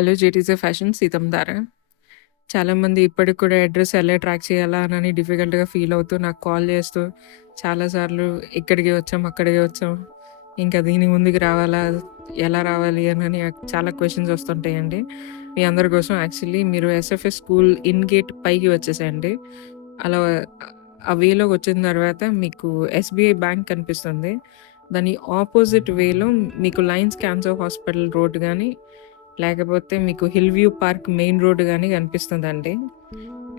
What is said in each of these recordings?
Hello జేటీజే fashion సీతందార. చాలామంది ఇప్పటికి కూడా అడ్రస్ ఎలా ట్రాక్ చేయాలా అని డిఫికల్ట్‌గా ఫీల్ అవుతూ నాకు కాల్ చేస్తూ చాలాసార్లు ఇక్కడికి వచ్చాం, అక్కడికి వచ్చాం. ఇంకా దీని ముందుకు రావాలా? ఎలా రావాలి? అని చాలా క్వెషన్స్ వస్తుంటాయండి. మీ అందరి కోసం యాక్చువల్లీ మీరు ఎస్ఎఫ్ఎస్ స్కూల్ ఇన్ గేట్ పైకి వచ్చేసేయండి. అలా ఆ వేలోకి వచ్చిన తర్వాత మీకు ఎస్బీఐ బ్యాంక్ కనిపిస్తుంది. దాని ఆపోజిట్ వేలో మీకు లయన్స్ క్యాన్సర్ హాస్పిటల్ రోడ్ గానీ, లేకపోతే మీకు hill view park main road గానీ కనిపిస్తుందండి.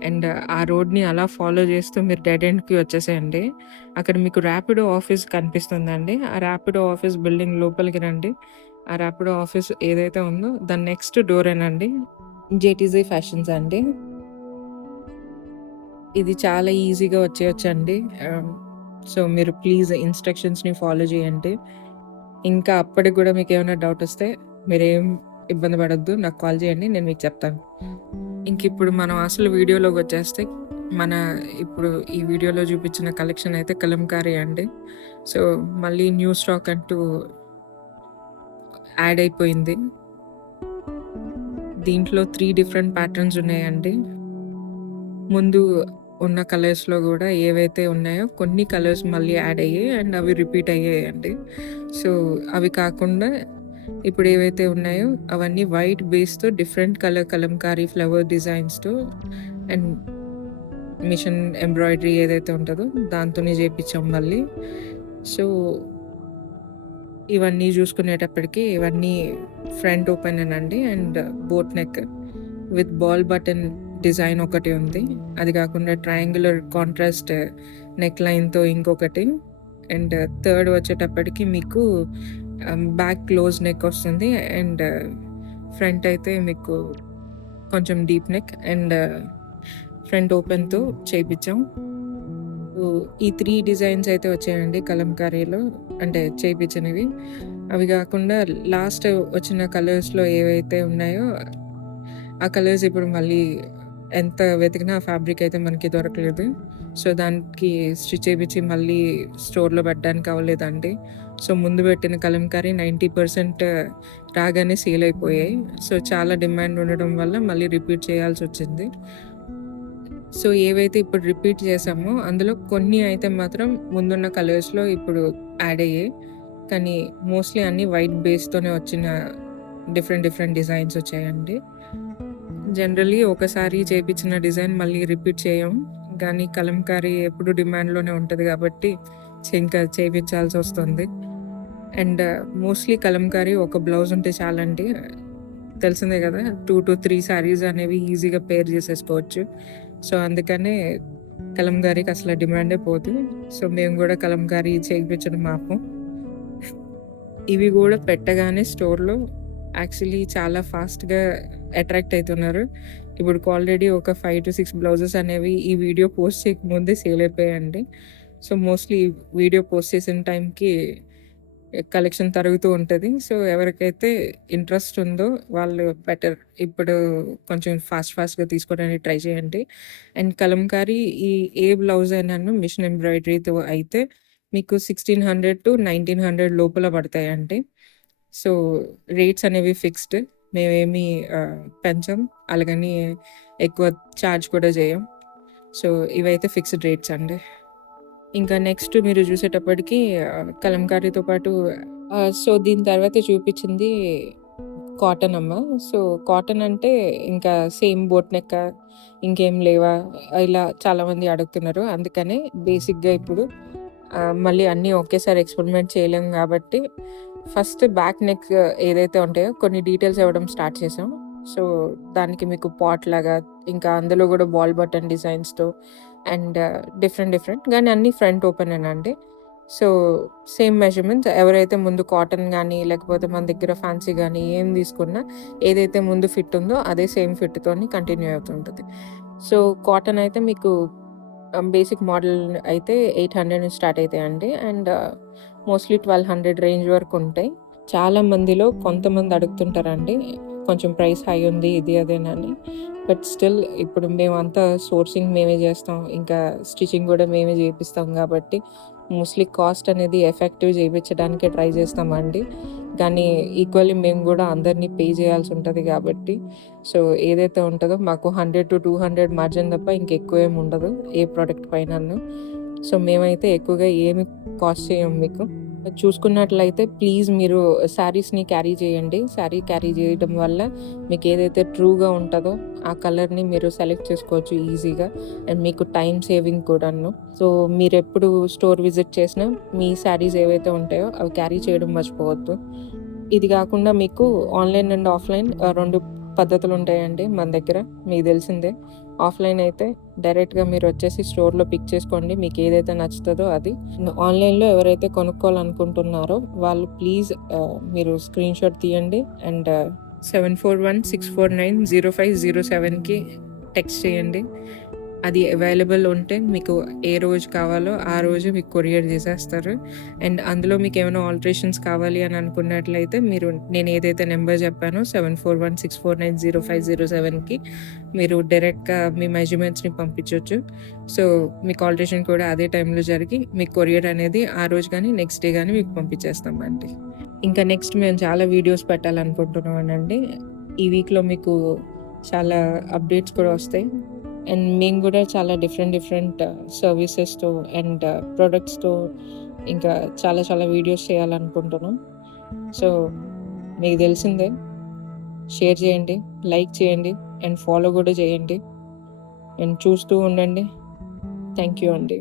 అండ్ ఆ రోడ్‌ని అలా ఫాలో చేస్తూ మీరు డెడ్ ఎండ్‌కి వచ్చేసేయండి. అక్కడ మీకు ర్యాపిడో ఆఫీస్ కనిపిస్తుందండి. ఆ ర్యాపిడో ఆఫీస్ బిల్డింగ్ లోపలికి రండి. ఆ ర్యాపిడో ఆఫీస్ ఏదైతే ఉందో దాని నెక్స్ట్ డోరేనండి జేటీజీ ఫ్యాషన్స్ అండి. ఇది చాలా ఈజీగా వచ్చేయొచ్చండి. సో, మీరు ప్లీజ్ ఇన్‌స్ట్రక్షన్స్‌ని ఫాలో చేయండి. ఇంకా అప్పటికి గూడా మీకేమైనా డౌటొస్తే మీరేం ఇబ్బంది పడొద్దు. నాకు కాల్ చేయండి. నేను మీకు చెప్తాను. ఇంకిప్పుడు మనం అసలు వీడియోలోకొచ్చేస్తే, మన ఇప్పుడు ఈ వీడియోలో చూపించిన కలెక్షన్ అయితే కలంకారీ అండి. సో, మళ్ళీ న్యూ స్టాక్ అంటూ యాడ్ అయిపోయింది. దీంట్లో 3 డిఫరెంట్ ప్యాటర్న్స్ ఉన్నాయండి. ముందు ఉన్న కలర్స్‌లో గూడా ఏవైతే ఉన్నాయో కొన్ని కలర్స్ మళ్ళీ యాడ్ అయ్యాయి అండ్ అవి రిపీట్ అయ్యాయండి. సో, అవి కాకుండా ఇప్పుడు ఏవైతే ఉన్నాయో అవన్నీ వైట్ బేస్‌తో డిఫరెంట్ కలర్ కలంకారీ ఫ్లవర్ డిజైన్స్‌తో అండ్ మిషన్ ఎంబ్రాయిడరీ ఏదైతే ఉంటదో దాంతోనే చేపిచ్చాం మళ్ళీ. సో, ఇవన్నీ చూసుకునేటప్పటికి ఇవన్నీ ఫ్రంట్ ఓపెనేనండి and boat neck with ball button design ఒకటి ఉంది. అది కాకుండా ట్రయాంగులర్ కాంట్రాస్ట్ నెక్ లైన్‌తో ఇంకొకటి. అండ్ థర్డ్ వచ్చేటప్పటికి మీకు బ్యాక్ క్లోజ్ నెక్ వస్తుంది. అండ్ ఫ్రంట్ అయితే మీకు కొంచెం డీప్ నెక్ అండ్ ఫ్రంట్ ఓపెన్‌తో చేపిచ్చాం. సో, ఈ 3 డిజైన్స్ అయితే వచ్చాయండి కలంకారీలో, అంటే చేపిచ్చినవి. అవి కాకుండా లాస్ట్ వచ్చిన కలర్స్‌లో ఏవైతే ఉన్నాయో ఆ కలర్స్ ఇప్పుడు మళ్ళీ ఎంత వెతికినా ఆ ఫ్యాబ్రిక్ అయితే మనకి దొరకలేదు. సో, దానికి స్టిచ్ చేపిచ్చి మళ్ళీ స్టోర్‌లో పెట్టడానికి అవ్వలేదండి. సో, ముందు పెట్టిన కలంకారీ 90% రాగానే సేల్ అయిపోయాయి. సో, చాలా డిమాండ్ ఉండడం వల్ల మళ్ళీ రిపీట్ చేయాల్సొచ్చింది. సో, ఏవైతే ఇప్పుడు రిపీట్ చేశామో అందులో కొన్ని అయితే మాత్రం ముందున్న కలర్స్‌లో ఇప్పుడు యాడ్ అయ్యాయి. కానీ మోస్ట్‌లీ అన్నీ వైట్ బేస్‌తోనే వచ్చిన డిఫరెంట్ డిజైన్స్ వచ్చాయండి. జనరల్లీ ఒకసారి చేపిచ్చిన డిజైన్ మళ్ళీ రిపీట్ చేయం. కానీ కలంకారీ ఎప్పుడు డిమాండ్‌లోనే ఉంటది కాబట్టి ఇంకా చేపిచ్చాల్సొస్తుంది. అండ్ మోస్ట్‌లీ కలంకారీ ఒక బ్లౌజ్ ఉంటే చాలండి. తెలిసిందే కదా! 2-3 శారీస్ అనేవి ఈజీగా పేర్ చేసేసుకోవచ్చు. సో, అందుకనే కలంకారీకి అసలు డిమాండే పోదు. సో, మేము గూడా కలంకారీ చేయించడం ఆపం. ఇవి గూడా పెట్టగానే స్టోర్‌లో యాక్చువల్లీ చాలా ఫాస్ట్‌గా అట్రాక్ట్ అయితున్నారు. ఇప్పటికి ఆల్రెడీ ఒక 5-6 బ్లౌజెస్ అనేవి ఈ వీడియో పోస్ట్ చేయకముందే సేల్ అయిపోయాయండి. సో, మోస్ట్‌లీ వీడియో పోస్ట్ చేసిన టైంకి కలెక్షన్ తరుగుతూ ఉంటది. సో, ఎవరికైతే ఇంట్రెస్ట్ ఉందో వాళ్ళు బెటర్ ఇప్పుడు కొంచెం ఫాస్ట్‌గా తీసుకోవడానికి ట్రై చేయండి. అండ్ కలంకారీ ఈ ఏ బ్లౌజ్ అయినాను మిషన్ ఎంబ్రాయిడరీతో అయితే మీకు 1600-1900 లోపల పడతాయండి. సో, రేట్స్ అనేవి ఫిక్స్డ్. మేమేమి పెంచం. అలాగని ఎక్కువ చార్జ్ కూడా చేయం. సో, ఇవైతే ఫిక్స్డ్ రేట్స్ అండి. ఇంకా నెక్స్ట్ మీరు చూసేటప్పటికి కలంకారీతో పాటు సో, దీని తర్వాత చూపించింది కాటన్ అమ్మ. సో, కాటన్ అంటే ఇంకా సేమ్ బోట్ నెక్కా? ఇంకేం లేవా? ఇలా చాలామంది అడుగుతున్నారు. అందుకనే బేసిక్‌గా ఇప్పుడు మళ్ళీ అన్నీ ఒకేసారి ఎక్స్పెరిమెంట్ చేయలేం కాబట్టి ఫస్ట్ బ్యాక్ నెక్ ఏదైతే ఉంటాయో కొన్ని డీటెయిల్స్ ఇవ్వడం స్టార్ట్ చేసాం. సో, దానికి మీకు పాట్ లాగా ఇంకా అందులో కూడా బాల్ బటన్ డిజైన్స్‌తో అండ్ డిఫరెంట్ గానీ అన్నీ ఫ్రంట్ ఓపెనేనండి. సో, సేమ్ మెజర్‌మెంట్స్ ఎవరైతే ముందు కాటన్ గానీ, లేకపోతే మన దగ్గర ఫ్యాన్సీ గానీ ఏం తీసుకున్నా ఏదైతే ముందు ఫిట్ ఉందో అదే సేమ్ ఫిట్‌తోని కంటిన్యూ అవుతుంటది. సో, కాటన్ అయితే మీకు బేసిక్ మోడల్ అయితే 800 నుంచి స్టార్ట్ అయితాయండి. అండ్ మోస్ట్‌లీ 1200 రేంజ్ వరకు ఉంటాయి. చాలా మందిలో కొంతమంది అడుగుతుంటారండి, కొంచెం ప్రైస్ హై ఉంది ఇది అదేనని. బట్ స్టిల్ ఇప్పుడు మేమంతా సోర్సింగ్ మేమే చేస్తాం. ఇంకా స్టిచింగ్ కూడా మేమే చేపిస్తాం కాబట్టి మోస్ట్లీ కాస్ట్ అనేది ఎఫెక్టివ్ చేయించడానికే ట్రై చేస్తామండి. కానీ ఈక్వల్లీ మేము కూడా అందరినీ పే చేయాల్సి ఉంటుంది కాబట్టి సో ఏదైతే ఉంటుందో మాకు 100-200 మార్జిన్ తప్ప ఇంకెక్కువేమి ఉండదు ఏ ప్రోడక్ట్ పైనను. సో మేమైతే ఎక్కువగా ఏమి కాస్ట్ చేయం మీకు. చూసుకున్నట్లయితే ప్లీజ్ మీరు శారీస్ని క్యారీ చేయండి. శారీ క్యారీ చేయడం వల్ల మీకు ఏదైతే ట్రూగా ఉంటుందో ఆ కలర్ని మీరు సెలెక్ట్ చేసుకోవచ్చు ఈజీగా అండ్ మీకు టైం సేవింగ్ కూడాను. సో మీరు ఎప్పుడు స్టోర్ విజిట్ చేసినా మీ శారీస్ ఏవైతే ఉంటాయో అవి క్యారీ చేయడం మర్చిపోవద్దు. ఇది కాకుండా మీకు ఆన్లైన్ అండ్ ఆఫ్లైన్ 2 పద్ధతులు ఉంటాయండి మన దగ్గర, మీకు తెలిసిందే. ఆఫ్లైన్ అయితే డైరెక్ట్గా మీరు వచ్చేసి స్టోర్లో పిక్ చేసుకోండి, మీకు ఏదైతే నచ్చుతుందో అది. ఆన్లైన్లో ఎవరైతే కొనుక్కోవాలనుకుంటున్నారో వాళ్ళు ప్లీజ్ మీరు స్క్రీన్ షాట్ తీయండి అండ్ 7416490507కి టెక్స్ట్ చేయండి. అది అవైలబుల్ ఉంటే మీకు ఏ రోజు కావాలో ఆ రోజు మీకు కొరియర్ చేసేస్తారు. అండ్ అందులో మీకు ఏమైనా ఆల్టరేషన్స్ కావాలి అని అనుకున్నట్లయితే మీరు నేను ఏదైతే నెంబర్ చెప్పానో 7416490507కి మీరు డైరెక్ట్గా మీ మెజర్మెంట్స్ని పంపించవచ్చు. సో మీకు ఆల్టరేషన్ కూడా అదే టైంలో జరిగి మీకు కొరియర్ అనేది ఆ రోజు కానీ నెక్స్ట్ డే కానీ మీకు పంపించేస్తామండి. ఇంకా నెక్స్ట్ మేము చాలా వీడియోస్ పెట్టాలనుకుంటున్నామండి. ఈ వీక్లో మీకు చాలా అప్డేట్స్ కూడా వస్తాయి అండ్ మేము కూడా చాలా డిఫరెంట్ సర్వీసెస్తో అండ్ ప్రొడక్ట్స్తో ఇంకా చాలా వీడియోస్ చేయాలనుకుంటున్నాం. సో మీకు తెలిసిందే, షేర్ చేయండి, లైక్ చేయండి అండ్ ఫాలో కూడా చేయండి అండ్ చూస్తూ ఉండండి. థ్యాంక్ యూ అండి.